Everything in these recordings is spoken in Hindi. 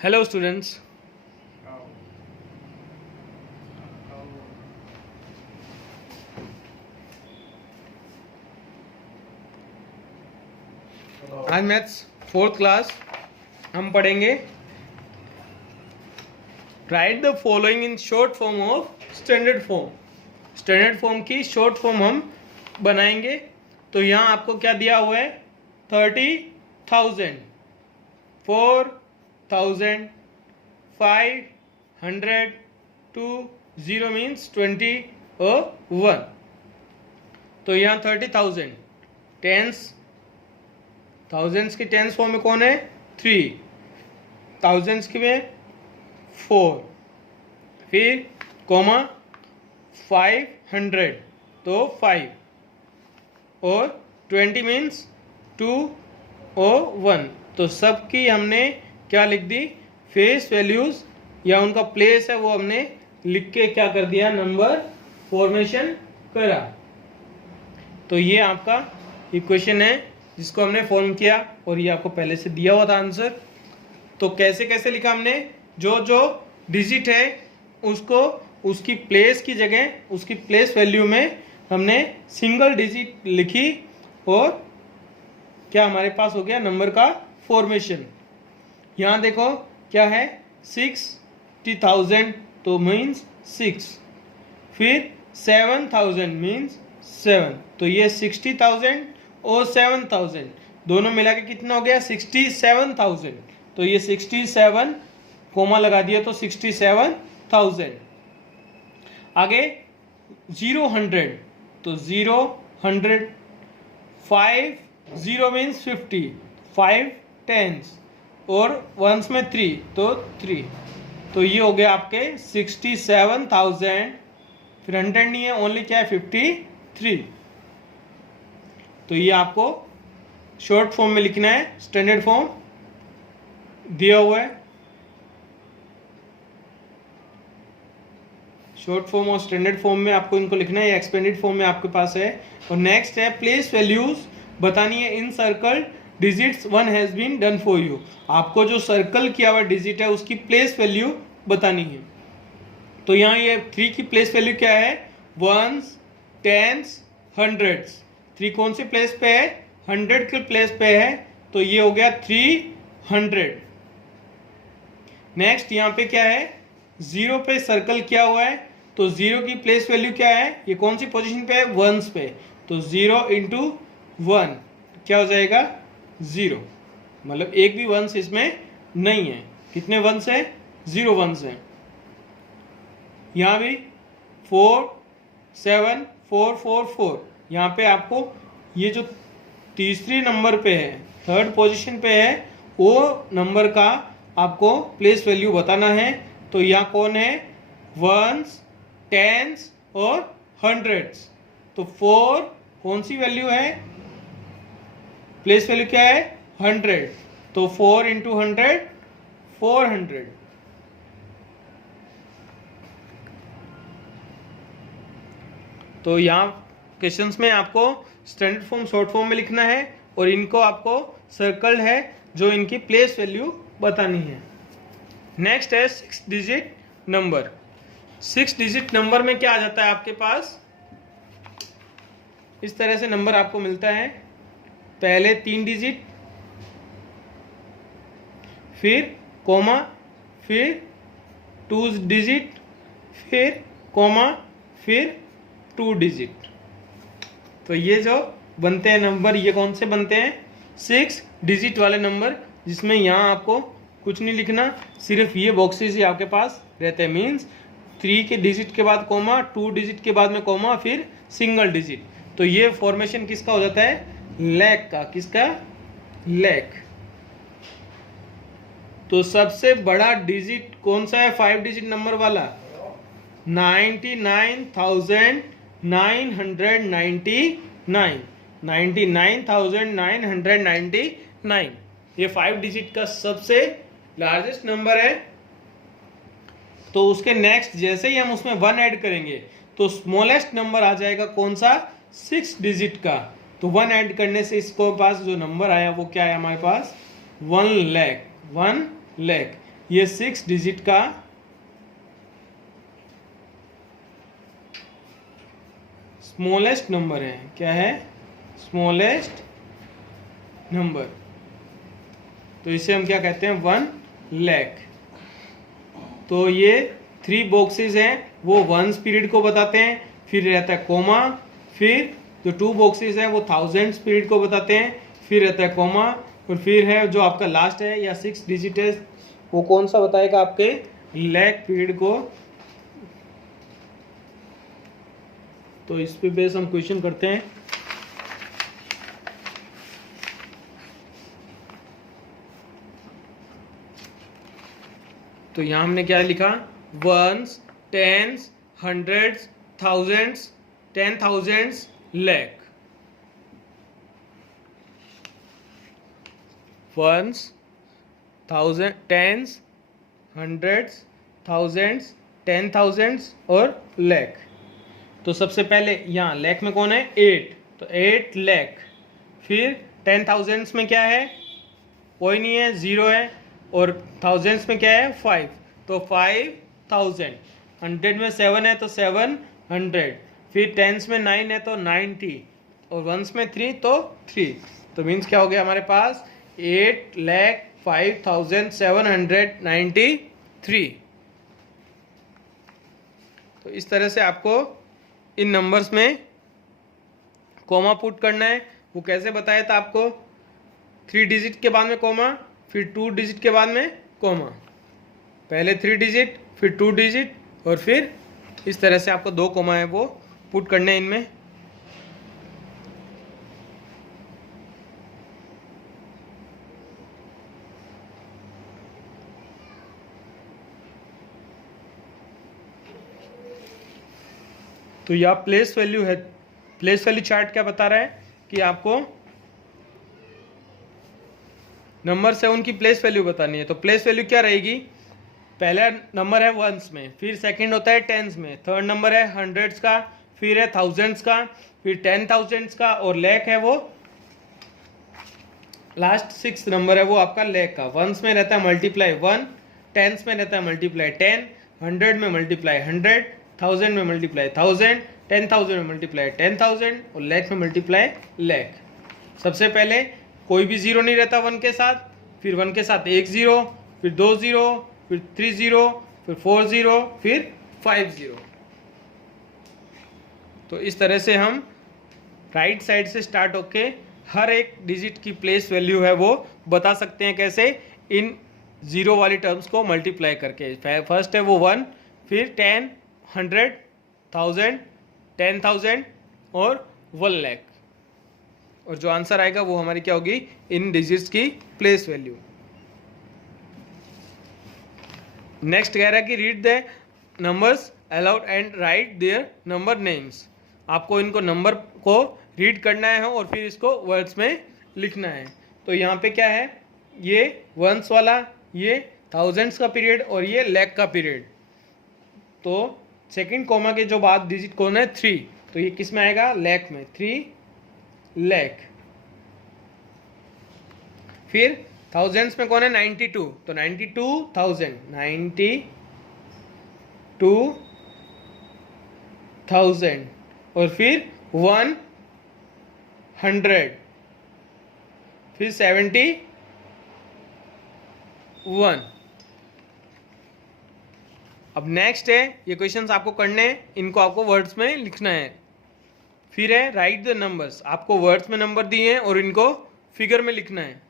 Hello students. आज मैथ्स 4th क्लास हम पढ़ेंगे right the following in short form of standard form. Standard form की शॉर्ट फॉर्म हम बनाएंगे। तो यहाँ आपको क्या दिया हुआ है 30,000, 4,000, 500, 2, 0 मीन्स 20 और 1। तो यहाँ 30,000 टेंस, थाउजेंड्स की टेंस फॉर्म में कौन है 3, थाउजेंड्स की में 4, फिर कॉमा 500 तो 5 और 20 मीन्स 2 और 1। तो सबकी हमने क्या लिख दी फेस वैल्यूज या उनका प्लेस है वो हमने लिख के क्या कर दिया नंबर फॉर्मेशन करा। तो ये आपका इक्वेशन है जिसको हमने फॉर्म किया और ये आपको पहले से दिया हुआ था आंसर। तो कैसे कैसे लिखा हमने, जो जो डिजिट है उसको उसकी प्लेस की जगह उसकी प्लेस वैल्यू में हमने सिंगल डिजिट लिखी और क्या हमारे पास हो गया नंबर का फॉर्मेशन। यहाँ देखो क्या है 60,000 तो मीन्स 6, फिर 7,000 मीन्स 7। तो ये 60,000 और 7,000 दोनों मिला के कितना हो गया 67,000। तो ये 67 कोमा लगा दिया तो 67,000। आगे 0 तो 0 5 0 मीन्स 50, 5 टेंस और वंस में 3 तो 3। तो ये हो गया आपके 67,000, फिर 100 नहीं है ओनली क्या है 53। तो ये आपको शॉर्ट फॉर्म में लिखना है, स्टैंडर्ड फॉर्म दिया हुआ है। शॉर्ट फॉर्म और स्टैंडर्ड फॉर्म में आपको इनको लिखना है, या एक्सपेंडेड फॉर्म में आपके पास है। और नेक्स्ट है प्लेस वैल्यूज बतानी है in circle digits 1 has been done for you. आपको जो सर्कल किया हुआ डिजिट है उसकी प्लेस वैल्यू बतानी है। तो यहाँ ये 3 की प्लेस वैल्यू क्या है 1s, 10s, 100s। 3 कौन से प्लेस पे है 100 के प्लेस पे है तो ये हो गया 300। नेक्स्ट यहाँ पे क्या है 0 पे सर्कल किया हुआ है तो 0 की प्लेस वैल्यू क्या है, ये कौन सी पोजीशन पे है 1s पे। तो 0 इंटू 1 क्या हो जाएगा 0, मतलब एक भी 1s इसमें नहीं है। कितने 1s है 0 1s है। यहाँ भी 4 7 4 4 4। यहाँ पे आपको ये जो तीसरी नंबर पे है थर्ड पोजीशन पे है वो नंबर का आपको प्लेस वैल्यू बताना है। तो यहाँ कौन है 1s, 10s और 100s। तो 4 कौन सी वैल्यू है प्लेस वैल्यू क्या है 100। तो 4 इंटू 100 400। तो यहाँ क्वेश्चंस में आपको स्टैंडर्ड फॉर्म शॉर्ट फॉर्म में लिखना है और इनको आपको सर्कल है जो इनकी प्लेस वैल्यू बतानी है। नेक्स्ट है 6 डिजिट नंबर। 6 डिजिट नंबर में क्या आ जाता है आपके पास, इस तरह से नंबर आपको मिलता है। पहले 3 डिजिट, फिर कॉमा, फिर 2 डिजिट, फिर कॉमा, फिर 2 डिजिट। तो ये जो बनते हैं नंबर ये कौन से बनते हैं 6 डिजिट वाले नंबर, जिसमें यहाँ आपको कुछ नहीं लिखना, सिर्फ ये बॉक्सेस ही आपके पास रहते हैं। मीन्स 3 के डिजिट के बाद कॉमा, 2 डिजिट के बाद में कॉमा, फिर सिंगल डिजिट। तो ये फॉर्मेशन किसका हो जाता है लैक का। किसका लैक। तो सबसे बड़ा डिजिट कौन सा है 5 डिजिट नंबर वाला 99,999 99,999। ये 5 डिजिट का सबसे लार्जेस्ट नंबर है। तो उसके नेक्स्ट जैसे ही हम उसमें 1 ऐड करेंगे तो स्मॉलेस्ट नंबर आ जाएगा कौन सा 6 डिजिट का। तो 1 ऐड करने से इसको पास जो नंबर आया वो क्या है हमारे पास 1 लाख। ये 6 डिजिट का स्मॉलेस्ट नंबर है। क्या है? Smallest number. तो इसे हम क्या कहते हैं? 1 लाख। तो ये 3 बॉक्सेस हैं वो वंस पीरियड को बताते हैं, फिर रहता है कोमा, फिर जो 2 बॉक्सेस हैं वो थाउजेंड्स पीरियड को बताते हैं, फिर रहता है कोमा, और फिर है जो आपका लास्ट है या 6 डिजिट है वो कौन सा बताएगा? आपके लाख पीरियड को। तो इस पे बेस हम क्वेश्चन करते हैं। तो यहां हमने क्या लिखा? Ones, tens, hundreds, thousands, 10,000s, lakh. Ones, thousand, tens, hundreds, thousands, 10,000s और लाख। तो सबसे पहले यहाँ लाख में कौन है? 8, तो 8 लाख। फिर 10,000s में क्या है? कोई नहीं है, 0 है। और थाउजेंड्स में क्या है? 5, तो 5,000। 100 में 7 है तो 700। फिर टेंस में 9 है तो 90, और वंस में 3 तो 3। तो मीन्स क्या हो गया हमारे पास? 8,05,793। तो इस तरह से आपको इन नंबर्स में कोमा पुट करना है। वो कैसे बताया था आपको? 3 डिजिट के बाद में कोमा, फिर 2 डिजिट के बाद में कोमा। पहले 3 डिजिट, फिर 2 डिजिट, और फिर इस तरह से आपको 2 कोमा है वो पुट करने हैं इनमें। तो यह प्लेस वैल्यू है। प्लेस वैल्यू चार्ट क्या बता रहा है कि आपको नंबर से उनकी प्लेस वैल्यू बतानी है। तो प्लेस वैल्यू क्या रहेगी? पहला नंबर है वंस में, फिर सेकंड होता है टेंस में, थर्ड नंबर है हंड्रेड्स का, फिर है थाउजेंड्स का, फिर 10,000s का, और लाख है वो लास्ट 6 नंबर है वो आपका लाख का। वंस में रहता है मल्टीप्लाई 1, टेंस में रहता है मल्टीप्लाई 10, 100 में मल्टीप्लाई 100, 1000 में मल्टीप्लाई 1000, 10,000 में मल्टीप्लाई 10,000, और लाख में मल्टीप्लाई लाख। सबसे पहले कोई भी जीरो नहीं रहता 1 के साथ, फिर 1 के साथ 1 0, फिर 2 0, फिर 3 0, फिर 4 0, फिर 5 0। तो इस तरह से हम राइट साइड से स्टार्ट होके हर एक डिजिट की प्लेस वैल्यू है वो बता सकते हैं। कैसे? इन जीरो वाली टर्म्स को मल्टीप्लाई करके। फर्स्ट है वो 1, फिर 10, 100, 1000, 10,000 और 1 लाख। और जो आंसर आएगा वो हमारी क्या होगी? इन डिजिट्स की प्लेस वैल्यू। नेक्स्ट कह रहा है कि read the numbers aloud and write their number names. आपको इनको नंबर को रीड करना है और फिर इसको वर्ड्स में लिखना है। तो यहाँ पे क्या है? ये वंस वाला, ये थाउजेंड्स का पीरियड, और ये लाख का पीरियड। तो सेकंड कॉमा के जो बाद डिजिट कौन है? 3, तो ये किस में आएगा? लाख में, 3 लाख। फिर थाउजेंड्स में कौन है? 92, तो 92,000, 92,000, और फिर 100, फिर 71। अब नेक्स्ट है, ये क्वेश्चंस आपको करने हैं, इनको आपको वर्ड्स में लिखना है। फिर है राइट द नंबर्स। आपको वर्ड्स में नंबर दिए हैं और इनको फिगर में लिखना है।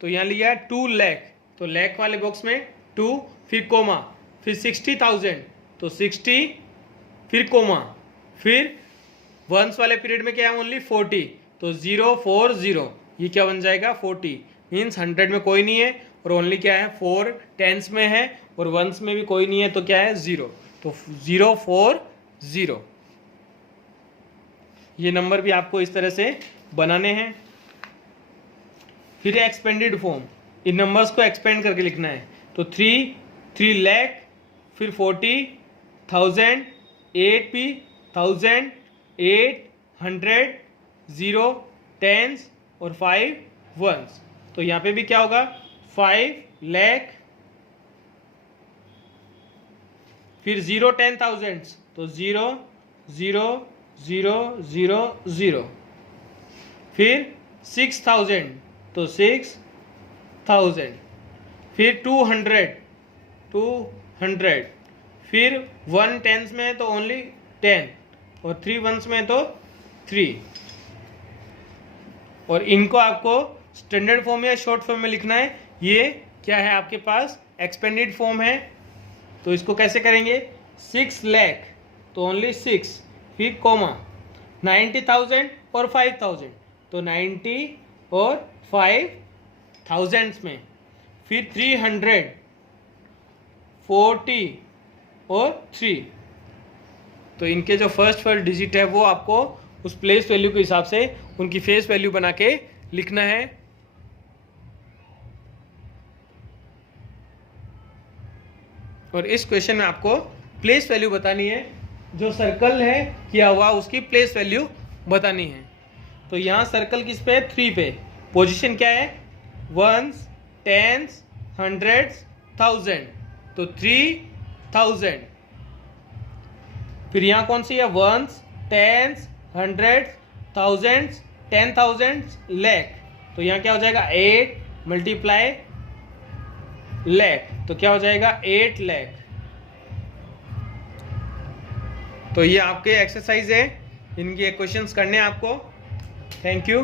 तो यहाँ लिया है 2 लाख, तो लाख वाले बॉक्स में 2, फिर कोमा, फिर 60,000, तो 60, फिर कोमा, फिर वंस वाले पीरियड में क्या है? ओनली 40, तो 040, ये क्या बन जाएगा? 40। मीन्स 100 में कोई नहीं है और ओनली क्या है? 4 टेंस में है, और वंस में भी कोई नहीं है, तो क्या है? 0, तो 040। ये नंबर भी आपको इस तरह से बनाने हैं। फिर एक्सपेंडेड फॉर्म, इन नंबर्स को एक्सपेंड करके लिखना है। तो 3 लाख, फिर 40,000, 80,000, 800, 0 टेंस और 5 वंस। तो यहाँ पे भी क्या होगा? 5 लाख, फिर 0 10,000, तो 0 0 0 0 0। फिर 6,000, तो 6,000। फिर 200 200। फिर 1 टेंस में तो ओनली 10 और 3 वंस में तो 3। और इनको आपको स्टैंडर्ड फॉर्म या शॉर्ट फॉर्म में लिखना है। ये क्या है आपके पास, एक्सपेंडेड फॉर्म है। तो इसको कैसे करेंगे, 6 लाख तो ओनली 6, फिर कोमा 90,000 और 5,000, तो 90 और 5,000 में। फिर 300 40 और 3। तो इनके जो फर्स्ट डिजिट है वो आपको उस प्लेस वैल्यू के हिसाब से उनकी फेस वैल्यू बना के लिखना है। और इस क्वेश्चन में आपको प्लेस वैल्यू बतानी है, जो सर्कल है किया हुआ उसकी प्लेस वैल्यू बतानी है। तो यहाँ सर्कल किस पे, 3 पे। पोजीशन क्या है, 1s 10s 100s 1000, तो 3000। फिर यहाँ कौन सी है, 1s 10s 100s 1000s 10,000 lakh, तो यहाँ क्या हो जाएगा 8 मल्टीप्लाई लाख, तो क्या हो जाएगा 8 लाख। तो ये आपके एक्सरसाइज है, इनके क्वेश्चंस करने हैं आपको। Thank you.